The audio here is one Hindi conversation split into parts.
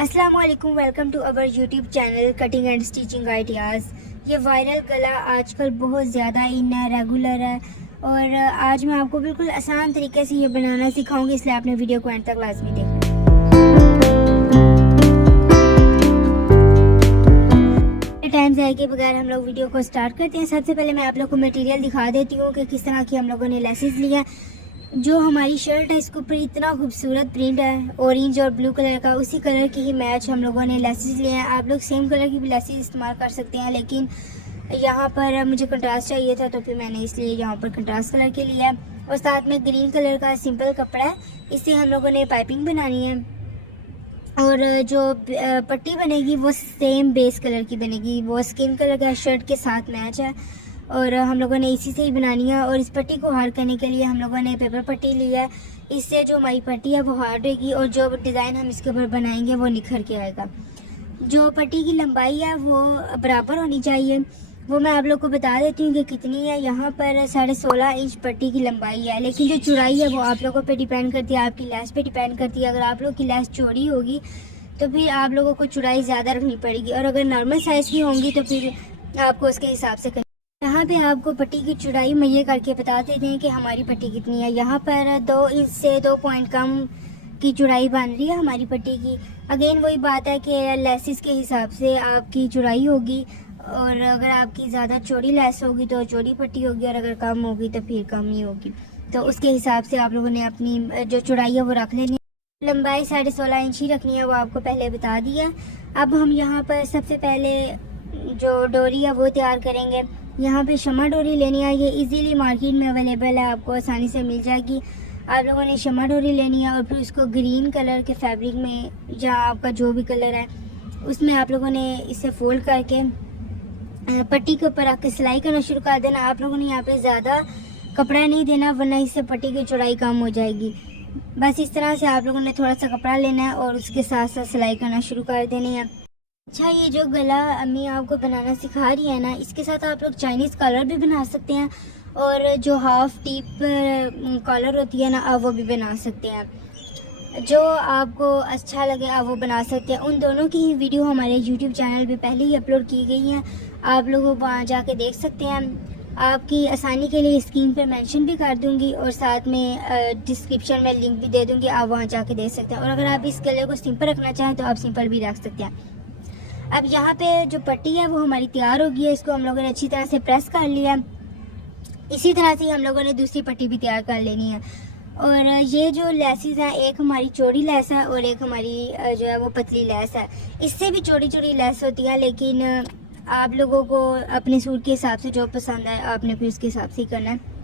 अस्सलाम वालेकुम, welcome to our YouTube channel cutting and stitching ideas. ये वायरल गला आजकल बहुत ज़्यादा इन है, रेगुलर है और आज मैं आपको बिल्कुल आसान तरीके से ये बनाना सिखाऊंगी, इसलिए आपने वीडियो को एंड तक लाजमी देखना। टाइम ज़ाया के बगैर हम लोग वीडियो को स्टार्ट करते हैं। सबसे पहले मैं आप लोग को मटेरियल दिखा देती हूँ कि किस तरह की हम लोगों ने लेसेस लिया। जो हमारी शर्ट है इसके ऊपर इतना खूबसूरत प्रिंट है ऑरेंज और ब्लू कलर का, उसी कलर की ही मैच हम लोगों ने लेसेस लिए हैं। आप लोग सेम कलर की भी लेसेस इस्तेमाल कर सकते हैं, लेकिन यहाँ पर मुझे कंट्रास्ट चाहिए था तो फिर मैंने इसलिए यहाँ पर कंट्रास्ट कलर के लिया। और साथ में ग्रीन कलर का सिंपल कपड़ा है, इससे हम लोगों ने पाइपिंग बनानी है और जो पट्टी बनेगी वो सेम बेस कलर की बनेगी, वो स्किन कलर का शर्ट के साथ मैच है और हम लोगों ने इसी से ही बनानी है। और इस पट्टी को हार्ड करने के लिए हम लोगों ने पेपर पट्टी ली है, इससे जो हमारी पट्टी है वो हार्ड होगी और जो डिज़ाइन हम इसके ऊपर बनाएंगे वो निखर के आएगा। जो पट्टी की लंबाई है वो बराबर होनी चाहिए, वो मैं आप लोग को बता देती हूँ कि कितनी है। यहाँ पर 16.5 इंच पट्टी की लंबाई है, लेकिन जो चौड़ाई है वो आप लोगों पे डिपेंड करती है, आपकी लेस पे डिपेंड करती है। अगर आप लोग की लेस चौड़ी होगी तो फिर आप लोगों को चौड़ाई ज़्यादा रखनी पड़ेगी, और अगर नॉर्मल साइज़ की होंगी तो फिर आपको उसके हिसाब से करनी। यहाँ पे आपको पट्टी की चौड़ाई मुहैया करके बता देते हैं कि हमारी पट्टी कितनी है। यहाँ पर 2 इंच से 2 पॉइंट कम की चौड़ाई बन रही है हमारी पट्टी की। अगेन वही बात है कि लेसिस के हिसाब से आपकी चौड़ाई होगी, और अगर आपकी ज़्यादा चौड़ी लेस होगी तो चौड़ी पट्टी होगी, और अगर कम होगी तो फिर कम ही होगी। तो उसके हिसाब से आप लोगों ने अपनी जो चौड़ाई है वो रख लेनी है। लंबाई 16.5 इंच ही रखनी है, वो आपको पहले बता दिया। अब हम यहाँ पर सबसे पहले जो डोरी है वो तैयार करेंगे। यहाँ पे शमा डोरी लेनी है, ये इजीली मार्केट में अवेलेबल है, आपको आसानी से मिल जाएगी। आप लोगों ने शमा डोरी लेनी है और फिर उसको ग्रीन कलर के फैब्रिक में, या आपका जो भी कलर है उसमें आप लोगों ने इसे फोल्ड करके पट्टी के ऊपर आके सिलाई करना शुरू कर देना। आप लोगों ने यहाँ पे ज़्यादा कपड़ा नहीं देना, वरना इससे पट्टी की चौड़ाई कम हो जाएगी। बस इस तरह से आप लोगों ने थोड़ा सा कपड़ा लेना है और उसके साथ साथ सिलाई करना शुरू कर देनी है। अच्छा, ये जो गला अम्मी आपको बनाना सिखा रही है ना, इसके साथ आप लोग चाइनीज़ कॉलर भी बना सकते हैं, और जो हाफ टिप कॉलर होती है ना वो भी बना सकते हैं। जो आपको अच्छा लगे आप वो बना सकते हैं। उन दोनों की ही वीडियो हमारे यूट्यूब चैनल पे पहले ही अपलोड की गई हैं, आप लोग वहाँ जाके देख सकते हैं। आपकी आसानी के लिए स्क्रीन पर मेंशन भी कर दूंगी और साथ में डिस्क्रिप्शन में लिंक भी दे दूंगी, आप वहाँ जाके देख सकते हैं। और अगर आप इस गले को सिंपल रखना चाहें तो आप सिंपल भी रख सकते हैं। अब यहाँ पे जो पट्टी है वो हमारी तैयार हो गई है, इसको हम लोगों ने अच्छी तरह से प्रेस कर लिया। इसी तरह से हम लोगों ने दूसरी पट्टी भी तैयार कर लेनी है। और ये जो लेसेस हैं, एक हमारी चौड़ी लेस है और एक हमारी जो है वो पतली लेस है। इससे भी चौड़ी चौड़ी लेस होती है, लेकिन आप लोगों को अपने सूट के हिसाब से जो पसंद है आपने फिर उसके हिसाब से ही करना है।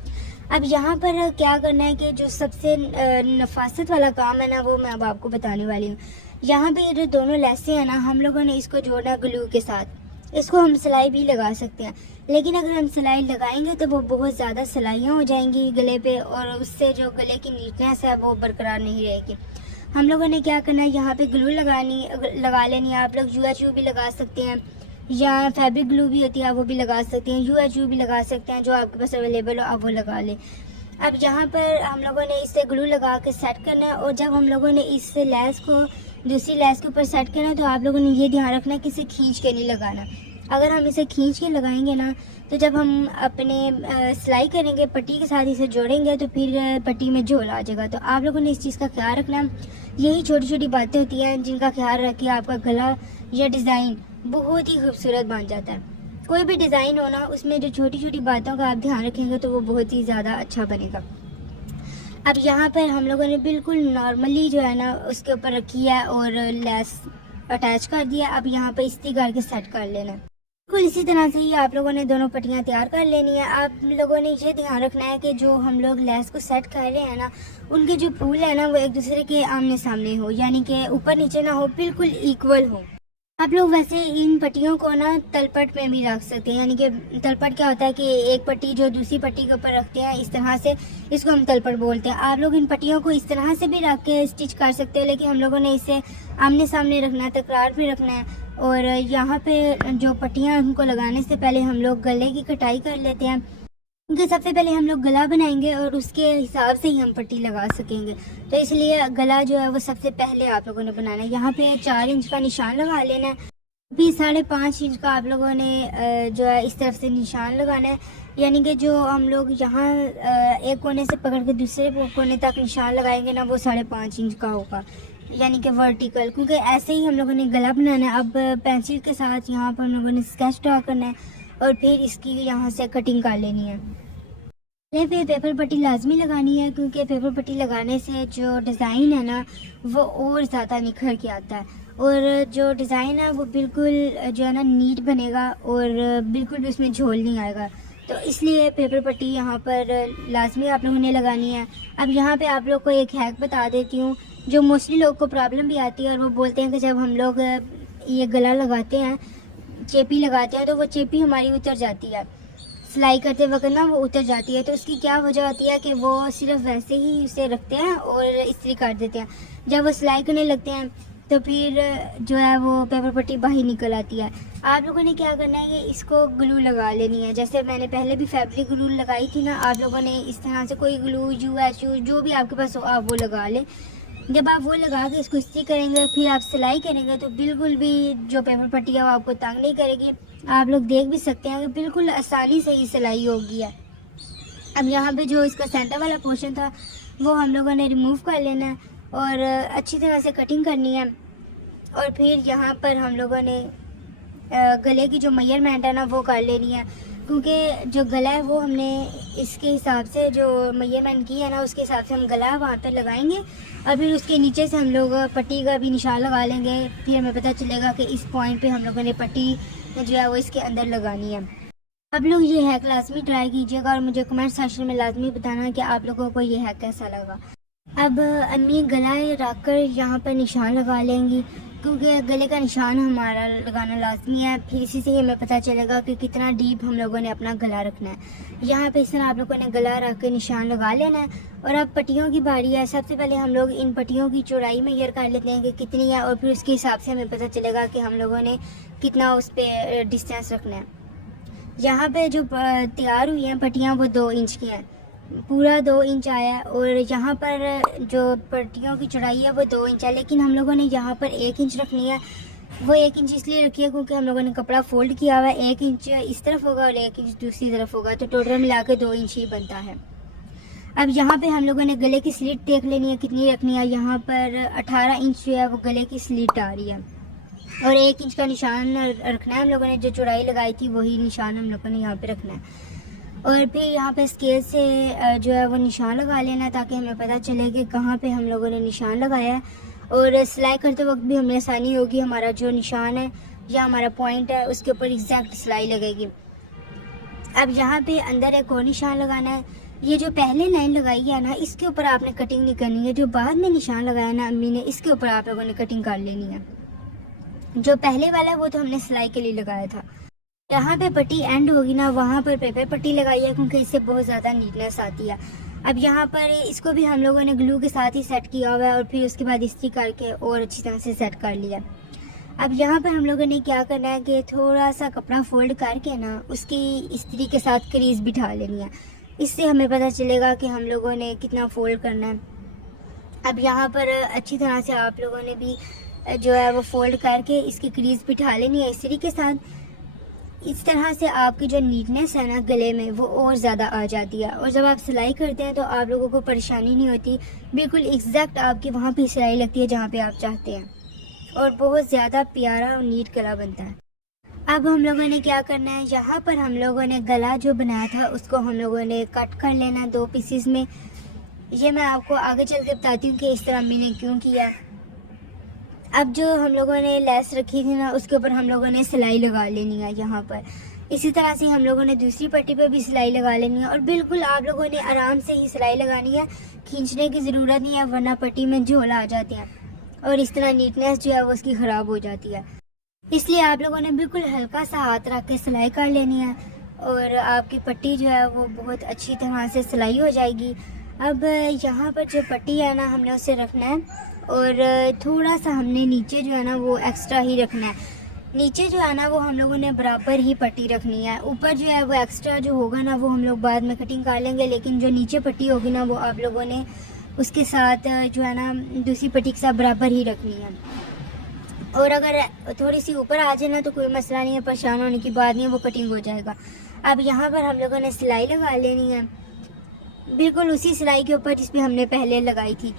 अब यहाँ पर क्या करना है कि जो सबसे नफासत वाला काम है ना, वो मैं अब आपको बताने वाली हूँ। यहाँ पे जो दोनों लेसें हैं ना, हम लोगों ने इसको जोड़ना है ग्लू के साथ। इसको हम सिलाई भी लगा सकते हैं, लेकिन अगर हम सिलाई लगाएंगे तो वो बहुत ज़्यादा सिलाइयाँ हो जाएंगी गले पे, और उससे जो गले की नीटनेस है वो बरकरार नहीं रहेगी। हम लोगों ने क्या करना है, यहाँ पे ग्लू लगा लेनी है। आप लोग UHU भी लगा सकते हैं, या फैब्रिक ग्लू भी होती है वो भी लगा सकते हैं, UHU भी लगा सकते हैं, जो आपके पास अवेलेबल हो आप वो लगा लें। अब यहाँ पर हम लोगों ने इसे ग्लू लगा के सेट करना है, और जब हम लोगों ने इस लेस को दूसरी लेस के ऊपर सेट करना है तो आप लोगों ने ये ध्यान रखना है कि इसे खींच के नहीं लगाना। अगर हम इसे खींच के लगाएंगे ना तो जब हम अपने सिलाई करेंगे पट्टी के साथ इसे जोड़ेंगे तो फिर पट्टी में झोल आ जाएगा। तो आप लोगों ने इस चीज़ का ख्याल रखना है। यही छोटी छोटी बातें होती हैं जिनका ख्याल रख के आपका गला या डिज़ाइन बहुत ही खूबसूरत बन जाता है। कोई भी डिज़ाइन हो ना, उसमें जो छोटी छोटी बातों का आप ध्यान रखेंगे तो वो बहुत ही ज़्यादा अच्छा बनेगा। अब यहाँ पर हम लोगों ने बिल्कुल नॉर्मली जो है ना उसके ऊपर रखी है और लेस अटैच कर दिया। अब यहाँ पर इस्त्री करके सेट कर लेना है। बिल्कुल इसी तरह से ही आप लोगों ने दोनों पट्टियाँ तैयार कर लेनी है। आप लोगों ने ये ध्यान रखना है कि जो हम लोग लेस को सेट कर रहे हैं ना, उनके जो फूल है ना वो एक दूसरे के आमने सामने हो, यानी कि ऊपर नीचे ना हो, बिल्कुल इक्वल हो। आप लोग वैसे इन पट्टियों को ना तलपट में भी रख सकते हैं, यानी कि तलपट क्या होता है कि एक पट्टी जो दूसरी पट्टी के ऊपर रखते हैं, इस तरह से इसको हम तलपट बोलते हैं। आप लोग इन पट्टियों को इस तरह से भी रख के स्टिच कर सकते हैं, लेकिन हम लोगों ने इसे आमने सामने रखना है, तकरार में रखना है। और यहाँ पे जो पट्टियाँ उनको लगाने से पहले हम लोग गले की कटाई कर लेते हैं। क्योंकि सबसे पहले हम लोग गला बनाएंगे और उसके हिसाब से ही हम पट्टी लगा सकेंगे, तो इसलिए गला जो है वो सबसे पहले आप लोगों ने बनाना है। यहाँ पे 4 इंच का निशान लगा लेना है, भी 5.5 इंच का आप लोगों ने जो है इस तरफ से निशान लगाना है, यानी कि जो हम लोग यहाँ एक कोने से पकड़ के दूसरे कोने तक निशान लगाएंगे ना, वो 5.5 इंच का होगा, यानी कि वर्टिकल, क्योंकि ऐसे ही हम लोगों ने गला बनाना है। अब पेंसिल के साथ यहाँ पर हम लोगों ने स्केच ड्रा करना है और फिर इसकी यहाँ से कटिंग कर लेनी है। पे पेपर पट्टी लाजमी लगानी है, क्योंकि पेपर पट्टी लगाने से जो डिज़ाइन है ना वो और ज़्यादा निखर के आता है, और जो डिज़ाइन है वो बिल्कुल जो है ना नीट बनेगा और बिल्कुल भी उसमें झोल नहीं आएगा। तो इसलिए पेपर पट्टी यहाँ पर लाजमी आप लोगों ने लगानी है। अब यहाँ पे आप लोग को एक हैक बता देती हूँ, जो मोस्टली लोग को प्रॉब्लम भी आती है, और वो बोलते हैं कि जब हम लोग ये गला लगाते हैं, चेपी लगाते हैं, तो वो चेपी हमारी उतर जाती है, सिलाई करते वक्त ना वो उतर जाती है। तो उसकी क्या वजह होती है कि वो सिर्फ वैसे ही उसे रखते हैं और इस्त्री कर देते हैं। जब वो सिलाई करने लगते हैं तो फिर जो है वो पेपर पट्टी बाहर निकल आती है। आप लोगों ने क्या करना है कि इसको ग्लू लगा लेनी है। जैसे मैंने पहले भी फैब्रिक ग्लू लगाई थी ना, आप लोगों ने इस तरह से कोई ग्लू UHU जो भी आपके पास हो आप वो लगा लें। जब आप वो लगा के इसको इस्त्री करेंगे, फिर आप सिलाई करेंगे, तो बिल्कुल भी जो पेपर पट्टी है वो आपको तंग नहीं करेगी। आप लोग देख भी सकते हैं कि बिल्कुल आसानी से ही सिलाई होगी है। अब यहाँ पे जो इसका सेंटर वाला पोर्शन था वो हम लोगों ने रिमूव कर लेना है और अच्छी तरह से कटिंग करनी है। और फिर यहाँ पर हम लोगों ने गले की जो मेजरमेंट है ना वो कर लेनी है, क्योंकि जो गला है वो हमने इसके हिसाब से जो मेजरमेंट की है ना उसके हिसाब से हम गला वहाँ पर लगाएंगे, और फिर उसके नीचे से हम लोग पट्टी का भी निशान लगा लेंगे। फिर हमें पता चलेगा कि इस पॉइंट पे हम लोगों ने पट्टी जो है वो इसके अंदर लगानी है। आप लोग ये हैक लाजमी ट्राई कीजिएगा और मुझे कमेंट सेक्शन में लाजमी बताना कि आप लोगों को ये हैक कैसा लगा। अब अम्मी गला रख कर यहाँ पर निशान लगा लेंगी, क्योंकि गले का निशान हमारा लगाना लाजमी है। फिर इसी से हमें पता चलेगा कि कितना डीप हम लोगों ने अपना गला रखना है। यहाँ पे इस तरह आप लोगों ने गला रख कर निशान लगा लेना है। और अब पट्टियों की बारी है। सबसे पहले हम लोग इन पट्टियों की चौड़ाई मेजर कर लेते हैं कि कितनी है, और फिर उसके हिसाब से हमें पता चलेगा कि हम लोगों ने कितना उस पर डिस्टेंस रखना है। यहाँ पे जो तैयार हुई हैं पट्टियाँ वो 2 इंच की हैं, पूरा 2 इंच आया है। और यहाँ पर जो पट्टियों की चौड़ाई है वो 2 इंच है, लेकिन हम लोगों ने यहाँ पर 1 इंच रखनी है। वो 1 इंच इसलिए रखी है क्योंकि हम लोगों ने कपड़ा फोल्ड किया हुआ है। 1 इंच इस तरफ होगा और 1 इंच दूसरी तरफ होगा, तो टोटल मिला के 2 इंच ही बनता है। अब यहाँ पे हम लोगों ने गले की स्लिट देख लेनी है कितनी रखनी है। यहाँ पर 18 इंच जो है वो गले की स्लिट आ रही है, और 1 इंच का निशान रखना है। हम लोगों ने जो चौड़ाई लगाई थी वही निशान हम लोगों ने यहाँ पे रखना है। और फिर यहाँ पे स्केल से जो है वो निशान लगा लेना है, ताकि हमें पता चले कि कहाँ पे हम लोगों ने निशान लगाया है। और सिलाई करते वक्त भी हमें आसानी होगी, हमारा जो निशान है या हमारा पॉइंट है उसके ऊपर एग्जैक्ट सिलाई लगेगी। अब यहाँ पे अंदर एक और निशान लगाना है। ये जो पहले लाइन लगाई है ना इसके ऊपर आपने कटिंग नहीं करनी है। जो बाद में निशान लगाया ना अम्मी ने, इसके ऊपर आप लोगों ने कटिंग कर लेनी है। जो पहले वाला है वो तो हमने सिलाई के लिए लगाया था। यहाँ पे पट्टी एंड होगी ना वहाँ पर पेपर पट्टी लगाई है, क्योंकि इससे बहुत ज़्यादा नीटनेस आती है। अब यहाँ पर इसको भी हम लोगों ने ग्लू के साथ ही सेट किया हुआ है, और फिर उसके बाद इस्त्री करके और अच्छी तरह से सेट कर लिया। अब यहाँ पर हम लोगों ने क्या करना है कि थोड़ा सा कपड़ा फोल्ड करके ना उसकी इस्त्री के साथ क्रीज बिठा लेनी है। इससे हमें पता चलेगा कि हम लोगों ने कितना फोल्ड करना है। अब यहाँ पर अच्छी तरह से आप लोगों ने भी जो है वो फोल्ड करके इसकी क्रीज बिठा लेनी है इस्त्री के साथ। इस तरह से आपकी जो नीटनेस है ना गले में वो और ज़्यादा आ जाती है, और जब आप सिलाई करते हैं तो आप लोगों को परेशानी नहीं होती। बिल्कुल एग्जैक्ट आपकी वहाँ पे सिलाई लगती है जहाँ पे आप चाहते हैं, और बहुत ज़्यादा प्यारा और नीट गला बनता है। अब हम लोगों ने क्या करना है, यहाँ पर हम लोगों ने गला जो बनाया था उसको हम लोगों ने कट कर लेना है 2 पीसेस में। ये मैं आपको आगे चल के बताती हूँ कि इस तरह मैंने क्यों किया। अब जो हम लोगों ने लेस रखी थी ना उसके ऊपर हम लोगों ने सिलाई लगा लेनी है यहाँ पर। इसी तरह से हम लोगों ने दूसरी पट्टी पे भी सिलाई लगा लेनी है, और बिल्कुल आप लोगों ने आराम से ही सिलाई लगानी है, खींचने की ज़रूरत नहीं है, वरना पट्टी में झोल आ जाते हैं और इस तरह नीटनेस जो है वो उसकी ख़राब हो जाती है। इसलिए आप लोगों ने बिल्कुल हल्का सा हाथ रख के सिलाई कर लेनी है, और आपकी पट्टी जो है वो बहुत अच्छी तरह से सिलाई हो जाएगी। अब यहाँ पर जो पट्टी है ना हमने उसे रखना है, और थोड़ा सा हमने नीचे जो है ना वो एक्स्ट्रा ही रखना है। नीचे जो है ना वो हम लोगों ने बराबर ही पट्टी रखनी है। ऊपर जो है वो एक्स्ट्रा जो होगा ना वो हम लोग बाद में कटिंग कर लेंगे, लेकिन जो नीचे पट्टी होगी ना वो आप लोगों ने उसके साथ जो है ना दूसरी पट्टी के साथ बराबर ही रखनी है। और अगर थोड़ी सी ऊपर आ जाए ना तो कोई मसला नहीं है, परेशान होने की बात नहीं है, वो कटिंग हो जाएगा। अब यहाँ पर हम लोगों ने सिलाई लगा लेनी है, बिल्कुल उसी सिलाई के ऊपर जिस पे हमने पहले लगाई थी।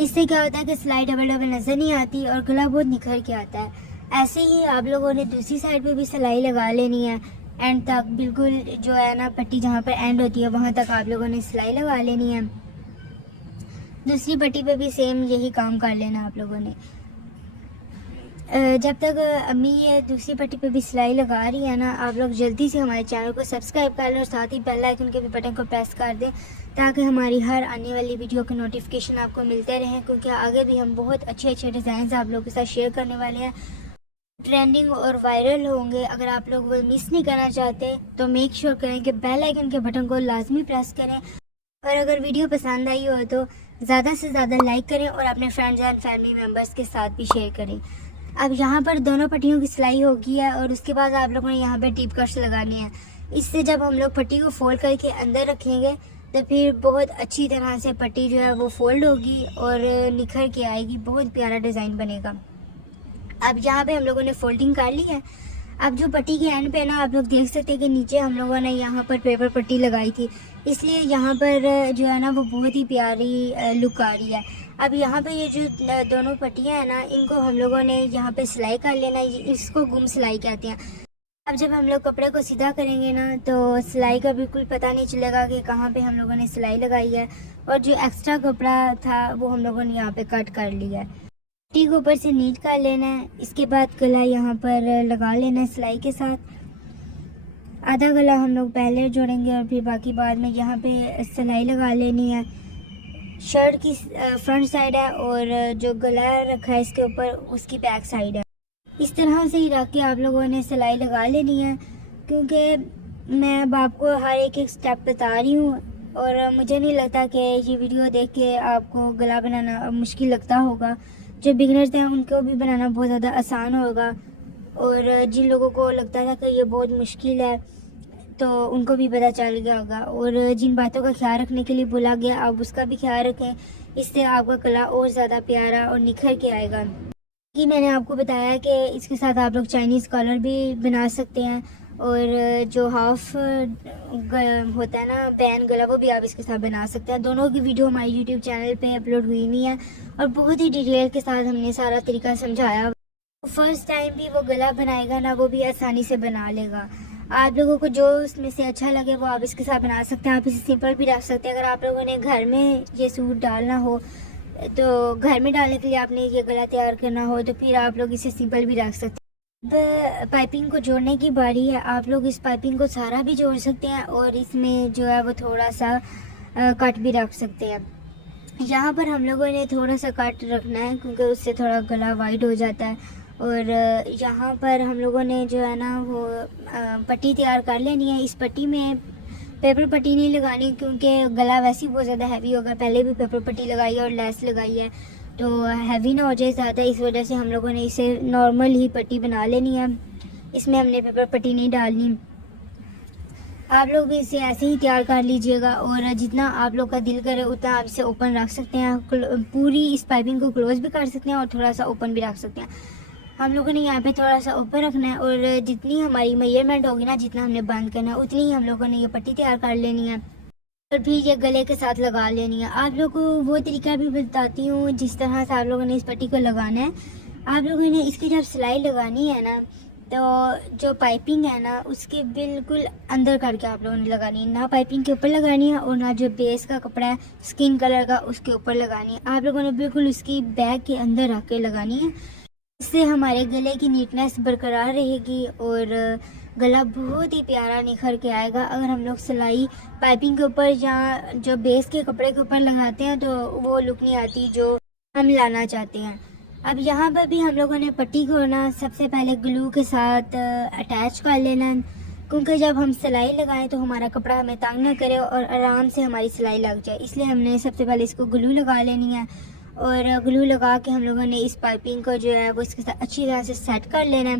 इससे क्या होता है कि सिलाई डबल डबल नज़र नहीं आती और गला बहुत निखर के आता है। ऐसे ही आप लोगों ने दूसरी साइड पे भी सिलाई लगा लेनी है, एंड तक बिल्कुल जो है ना पट्टी जहाँ पर एंड होती है वहाँ तक आप लोगों ने सिलाई लगा लेनी है। दूसरी पट्टी पे भी सेम यही काम कर लेना आप लोगों ने। जब तक अम्मी ये दूसरी पट्टी पे भी सिलाई लगा रही है ना, आप लोग जल्दी से हमारे चैनल को सब्सक्राइब कर लें और साथ ही बेल आइकन के भी बटन को प्रेस कर दें ताकि हमारी हर आने वाली वीडियो के नोटिफिकेशन आपको मिलते रहें, क्योंकि आगे भी हम बहुत अच्छे अच्छे डिज़ाइन आप लोगों के साथ शेयर करने वाले हैं, ट्रेंडिंग और वायरल होंगे। अगर आप लोग वो मिस नहीं करना चाहते तो मेक श्योर करें कि बेल आइकन के बटन को लाजमी प्रेस करें, और अगर वीडियो पसंद आई हो तो ज़्यादा से ज़्यादा लाइक करें और अपने फ्रेंड्स एंड फैमिली मेम्बर्स के साथ भी शेयर करें। अब यहाँ पर दोनों पट्टियों की सिलाई होगी है और उसके बाद आप लोगों ने यहाँ पे टिप कट्स लगाने हैं। इससे जब हम लोग पट्टी को फोल्ड करके अंदर रखेंगे तो फिर बहुत अच्छी तरह से पट्टी जो है वो फोल्ड होगी और निखर के आएगी, बहुत प्यारा डिज़ाइन बनेगा। अब यहाँ पे हम लोगों ने फोल्डिंग कर ली है। अब जो पट्टी के एंड पे ना आप लोग देख सकते हैं कि नीचे हम लोगों ने यहाँ पर पेपर पट्टी लगाई थी, इसलिए यहाँ पर जो है ना वो बहुत ही प्यारी लुक आ रही है। अब यहाँ पे ये जो दोनों पट्टियाँ हैं ना इनको हम लोगों ने यहाँ पे सिलाई कर लेना, इसको गुम सिलाई कहते हैं। अब जब हम लोग कपड़े को सीधा करेंगे ना तो सिलाई का बिल्कुल पता नहीं चलेगा कि कहाँ पे हम लोगों ने सिलाई लगाई है, और जो एक्स्ट्रा कपड़ा था वो हम लोगों ने यहाँ पे कट कर लिया है। पट्टी को ऊपर से नीट कर लेना है, इसके बाद गला यहाँ पर लगा लेना है सिलाई के साथ। आधा गला हम लोग पहले जोड़ेंगे और फिर बाकी बाद में यहाँ पे सिलाई लगा लेनी है। शर्ट की फ्रंट साइड है और जो गला रखा है इसके ऊपर उसकी बैक साइड है। इस तरह से ही रख के आप लोगों ने सिलाई लगा लेनी है, क्योंकि मैं अब आपको हर एक स्टेप बता रही हूँ और मुझे नहीं लगता कि ये वीडियो देख के आपको गला बनाना मुश्किल लगता होगा। जो बिगनर्स हैं उनको भी बनाना बहुत ज़्यादा आसान होगा, और जिन लोगों को लगता था कि ये बहुत मुश्किल है तो उनको भी पता चल गया होगा। और जिन बातों का ख्याल रखने के लिए बोला गया आप उसका भी ख्याल रखें, इससे आपका गला और ज़्यादा प्यारा और निखर के आएगा। कि मैंने आपको बताया कि इसके साथ आप लोग चाइनीज़ कॉलर भी बना सकते हैं, और जो हाफ होता है ना बैन गला वो भी आप इसके साथ बना सकते हैं। दोनों की वीडियो हमारे यूट्यूब चैनल पे अपलोड हुई नहीं है और बहुत ही डिटेल के साथ हमने सारा तरीका समझाया। फर्स्ट टाइम भी वो गला बनाएगा ना वो भी आसानी से बना लेगा। आप लोगों को जो उसमें से अच्छा लगे वो आप इसके साथ बना सकते हैं। आप इसे सिंपल भी रख सकते हैं। अगर आप लोगों ने घर में ये सूट डालना हो तो घर में डालने के लिए आपने ये गला तैयार करना हो तो फिर आप लोग इसे सिंपल भी रख सकते हैं। अब पाइपिंग को जोड़ने की बारी है। आप लोग इस पाइपिंग को सारा भी जोड़ सकते हैं और इसमें जो है वो थोड़ा सा कट भी रख सकते हैं। यहाँ पर हम लोगों ने थोड़ा सा कट रखना है क्योंकि उससे थोड़ा गला वाइड हो जाता है। और यहाँ पर हम लोगों ने जो है ना वो पट्टी तैयार कर लेनी है। इस पट्टी में पेपर पट्टी नहीं लगानी क्योंकि गला वैसे ही बहुत ज़्यादा हैवी होगा। पहले भी पेपर पट्टी लगाई है और लेस लगाई है तो हैवी ना हो जाए ज़्यादा, इस वजह से हम लोगों ने इसे नॉर्मल ही पट्टी बना लेनी है। इसमें हमने पेपर पट्टी नहीं डालनी। आप लोग भी इसे ऐसे ही तैयार कर लीजिएगा और जितना आप लोग का दिल करे उतना आप इसे ओपन रख सकते हैं। पूरी इस पाइपिंग को क्लोज भी कर सकते हैं और थोड़ा सा ओपन भी रख सकते हैं। हम लोगों ने यहाँ पे थोड़ा सा ऊपर रखना है और जितनी हमारी मेजरमेंट होगी ना, जितना हमने बंद करना है उतनी ही हम लोगों ने ये पट्टी तैयार कर लेनी है और फिर ये गले के साथ लगा लेनी है। आप लोगों को वो तरीका भी बताती हूँ जिस तरह से आप लोगों ने इस पट्टी को लगाना है। आप लोगों ने इसकी जब सिलाई लगानी है ना तो जो पाइपिंग है ना उसके बिल्कुल अंदर करके आप लोगों ने लगानी है, ना पाइपिंग के ऊपर लगानी है और ना जो बेस का कपड़ा है स्किन कलर का उसके ऊपर लगानी है। आप लोगों ने बिल्कुल उसकी बैग के अंदर रख के लगानी है। इससे हमारे गले की नीटनेस बरकरार रहेगी और गला बहुत ही प्यारा निखर के आएगा। अगर हम लोग सिलाई पाइपिंग के ऊपर या जो बेस के कपड़े के ऊपर लगाते हैं तो वो लुक नहीं आती जो हम लाना चाहते हैं। अब यहाँ पर भी हम लोगों ने पट्टी को ना सबसे पहले ग्लू के साथ अटैच कर लेना है क्योंकि जब हम सिलाई लगाएं तो हमारा कपड़ा हमें तंग ना करे और आराम से हमारी सिलाई लग जाए, इसलिए हमने सबसे पहले इसको ग्लू लगा लेनी है। और ग्लू लगा के हम लोगों ने इस पाइपिंग को जो है वो इसके साथ अच्छी तरह से सेट कर लेना है।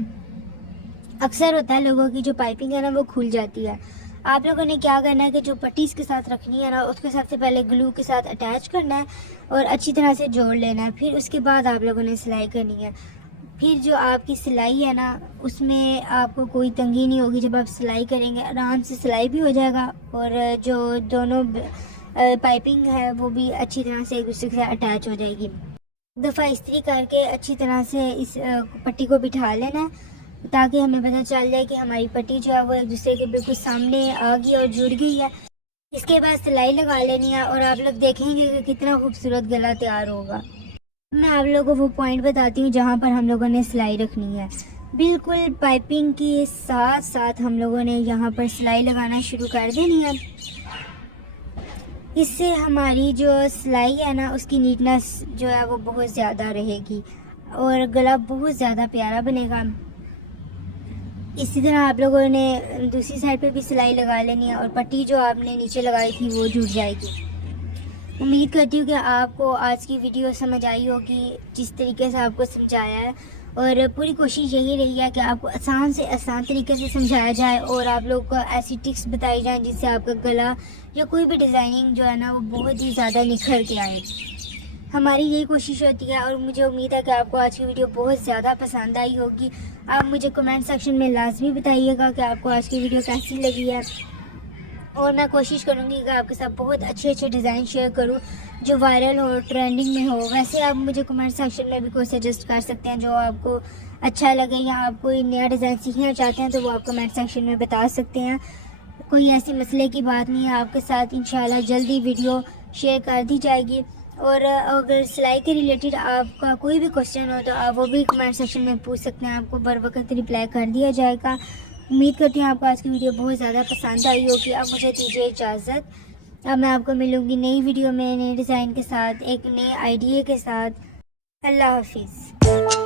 अक्सर होता है लोगों की जो पाइपिंग है ना वो खुल जाती है। आप लोगों ने क्या करना है कि जो पट्टी इसके साथ रखनी है ना उसके सबसे पहले ग्लू के साथ अटैच करना है और अच्छी तरह से जोड़ लेना है। फिर उसके बाद आप लोगों ने सिलाई करनी है। फिर जो आपकी सिलाई है ना उसमें आपको कोई तंगी नहीं होगी। जब आप सिलाई करेंगे आराम से सिलाई भी हो जाएगा और जो दोनों पाइपिंग है वो भी अच्छी तरह से एक दूसरे के साथ अटैच हो जाएगी। दफ़ा इस्त्री करके अच्छी तरह से इस पट्टी को बिठा लेना है ताकि हमें पता चल जाए कि हमारी पट्टी जो है वो एक दूसरे के बिल्कुल सामने आ गई और जुड़ गई है। इसके बाद सिलाई लगा लेनी है और आप लोग देखेंगे कि कितना खूबसूरत गला तैयार होगा। मैं आप लोगों को वो पॉइंट बताती हूँ जहाँ पर हम लोगों ने सिलाई रखनी है। बिल्कुल पाइपिंग के साथ साथ हम लोगों ने यहाँ पर सिलाई लगाना शुरू कर देनी है। इससे हमारी जो सिलाई है ना उसकी नीटनेस जो है वो बहुत ज़्यादा रहेगी और गला बहुत ज़्यादा प्यारा बनेगा। इसी तरह आप लोगों ने दूसरी साइड पे भी सिलाई लगा लेनी है और पट्टी जो आपने नीचे लगाई थी वो जुड़ जाएगी। उम्मीद करती हूँ कि आपको आज की वीडियो समझ आई होगी जिस तरीके से आपको समझाया है, और पूरी कोशिश यही रही है कि आपको आसान से आसान तरीके से समझाया जाए और आप लोग को ऐसी टिप्स बताई जाएं जिससे आपका गला या कोई भी डिज़ाइनिंग जो है ना वो बहुत ही ज़्यादा निखर के आए। हमारी यही कोशिश होती है और मुझे उम्मीद है कि आपको आज की वीडियो बहुत ज़्यादा पसंद आई होगी। आप मुझे कमेंट सेक्शन में लाजमी बताइएगा कि आपको आज की वीडियो कैसी लगी है, और मैं कोशिश करूँगी कि आपके साथ बहुत अच्छे अच्छे डिज़ाइन शेयर करूँ जो वायरल हो, ट्रेंडिंग में हो। वैसे आप मुझे कमेंट सेक्शन में भी कोई सजेस्ट कर सकते हैं जो आपको अच्छा लगे, या आप कोई नया डिज़ाइन सीखना चाहते हैं तो वो आप कमेंट सेक्शन में बता सकते हैं। कोई ऐसे मसले की बात नहीं है, आपके साथ इंशाल्लाह जल्दी वीडियो शेयर कर दी जाएगी। और अगर सिलाई के रिलेटेड आपका कोई भी क्वेश्चन हो तो आप वो भी कमेंट सेक्शन में पूछ सकते हैं, आपको बर वक्त रिप्लाई कर दिया जाएगा। उम्मीद करती हूँ आपको आज की वीडियो बहुत ज़्यादा पसंद आई होगी। अब मुझे दीजिए इजाज़त। अब मैं आपको मिलूँगी नई वीडियो में नए डिज़ाइन के साथ, एक नए आइडिया के साथ। अल्लाह हाफिज़।